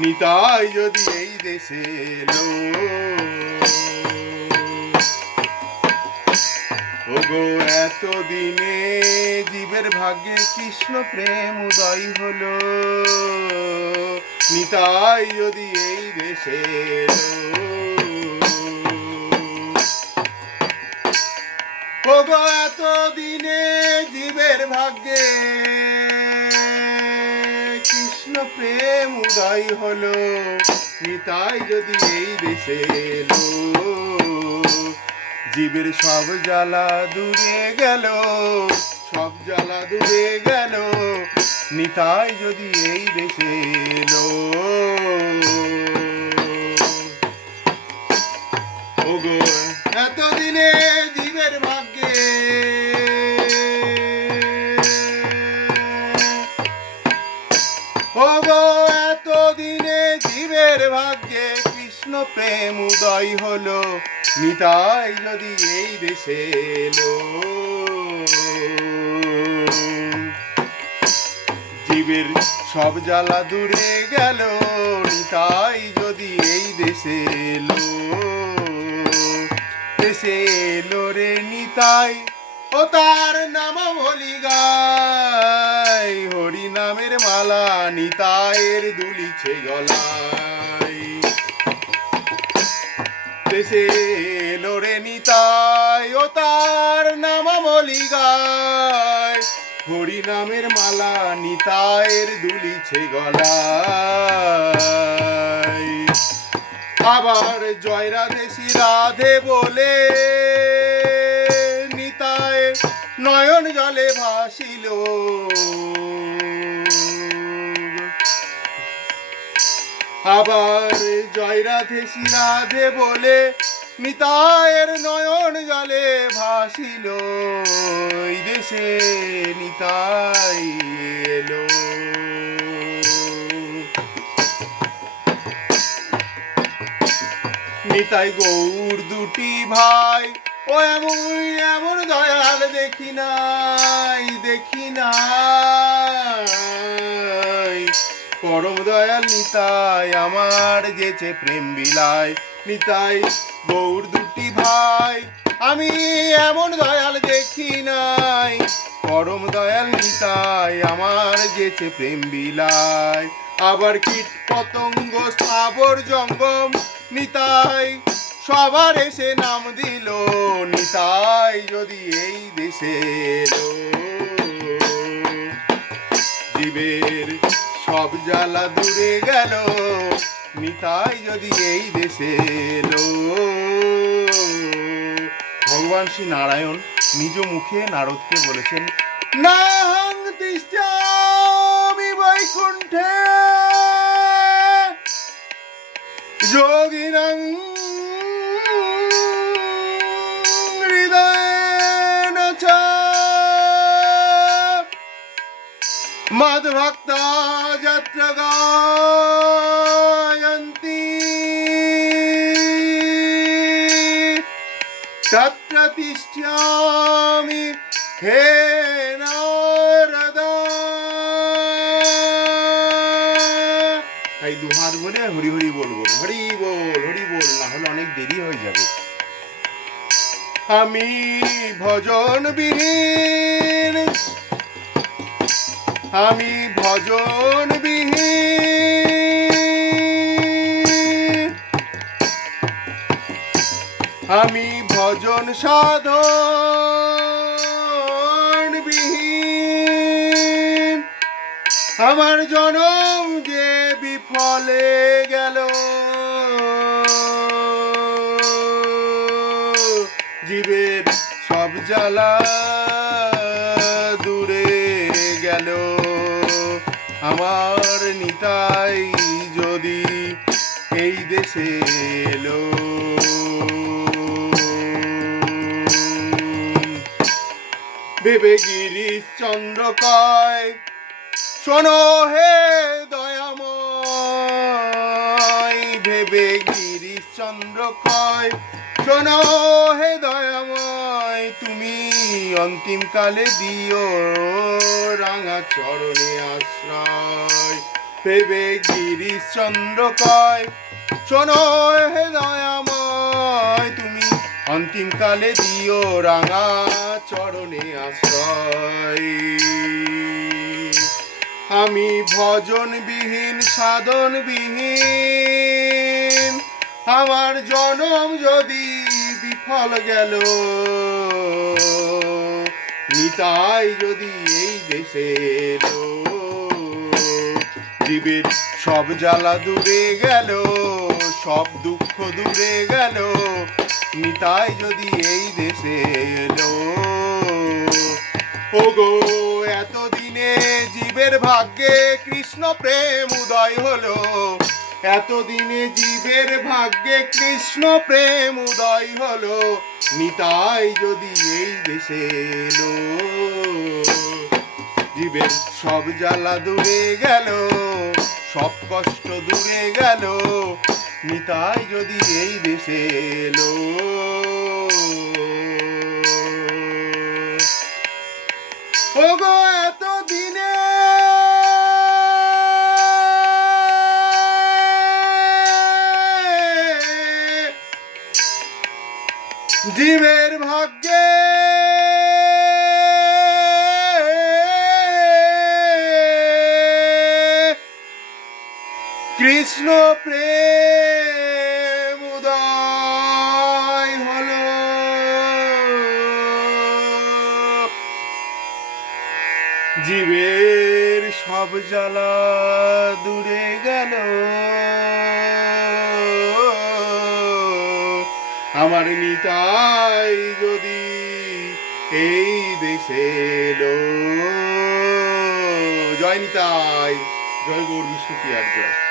নিতাই যদি এই দেশে এলো। ওগো, এতদিনে জীবের ভাগ্যে কৃষ্ণ প্রেম উদয় হলো। নিতাই যদি এই দেশে ওগো, এতদিনে জীবের ভাগ্যে প্রেম উদয় হলো। নিতাই যদি এই দেশে এলো। জীবের সব জ্বালা দূরে গেল, সব জ্বালা দূরে গেল। নিতাই যদি এই দেশে এলো। ভাগ্যে কৃষ্ণ প্রেম উদয় হলো, নিতাই যদি এই দেশে এলো। জীবের সব জ্বালা দূরে গেল, নিতাই যদি এই দেশে এলো। দেশে এলো রে নিতাই, ও তার নাম বলি গাই। হরি নামের মালা নিতায়ের দুলিছে গলায়। দেশে এলো রে নিতাই ও তার নাম বলি গায় হরি নামের মালা নিতায়ের দুলিছে গলায়। আবার জয় রাধে রাধে বলে নিতায় নয়ন জলে ভাসিল। আবার জয় রাধে রাধে বলে নিতায়ের নয়ন জলে ভাসিল। দেশে নিতাই এলো। নিতাই গৌর দুটি ভাই, ও এমন এমন দয়াল দেখি নাই দেখি নাই। পরম দয়াল নিতাই আমার যেছে প্রেম বিলায়। নিতাই গৌর দুটি ভাই, আমি এমন দয়াল দেখি নাই। পরম দয়াল নিতাই আমার যেছে প্রেম বিলায়। আবার কীট পতঙ্গ স্থাবর জঙ্গম, নিতাই সবার এসে নাম দিল। নিতাই যদি এই দেশে জীবের সব জ্বালা দূরে গেল। নিতাই যদি এই দেশে এলো। ভগবান শ্রী নারায়ণ নিজ মুখে নারদকে বলেছেন বৈকুণ্ঠে। যোগিনং মদ্ভক্তা যত্র গায়ন্তি তত্র তিষ্ঠামি হে নারদা তাই দুহাত বলে হরি হরি বলব, হরি বল হরি বল, না হলে অনেক দেরি হয়ে যাবে। আমি ভজন বিহীন আমি ভজন আমি ভজন সাধন বিহীন আমার জনম যে বিফলে গেল। জীবের সব জ্বালা দূরে গেল। আমার নিতাই যদি এই দেশে এলো। ভেবে গিরিশ চন্দ্র কয়, শোনো হে দয়াময়। ভেবে গিরিশ চন্দ্র কয়, শোনো হে দয়াময় তুমি অন্তিম কালে দিও রাঙা চরণে আশ্রয়। ভেবে গিরিশ চন্দ্র কয়, শোনো হে দয়াময়, তুমি অন্তিম কালে দিও রাঙা চরণে আশ্রয়। আমি ভজন বিহীন সাধন বিহীন আমার জনম যদি বিফল গেল নিতাই যদি এই দেশে জীবের সব জ্বালা দূরে গেল, সব দুঃখ দূরে গেল, নিতাই যদি এই দেশে এলো ওগো, এতদিনে জীবের ভাগ্যে কৃষ্ণ প্রেম উদয় হলো এতদিনে জীবের ভাগ্যে কৃষ্ণ প্রেম উদয় হলো, নিতাই যদি এই দেশে এলো। জীবের সব জ্বালা দূরে গেল, সব কষ্ট দূরে গেল, নিতাই যদি এই দেশে এলো। জীবের ভাগ্যে। কৃষ্ণ প্রেম উদয় হলো। জীবের সব জ্বালা দূরে গেল। আমার নিতাই যদি এই দেশে এলো। জয় নিতাই জয় গৌর বিষ্ণু জয়।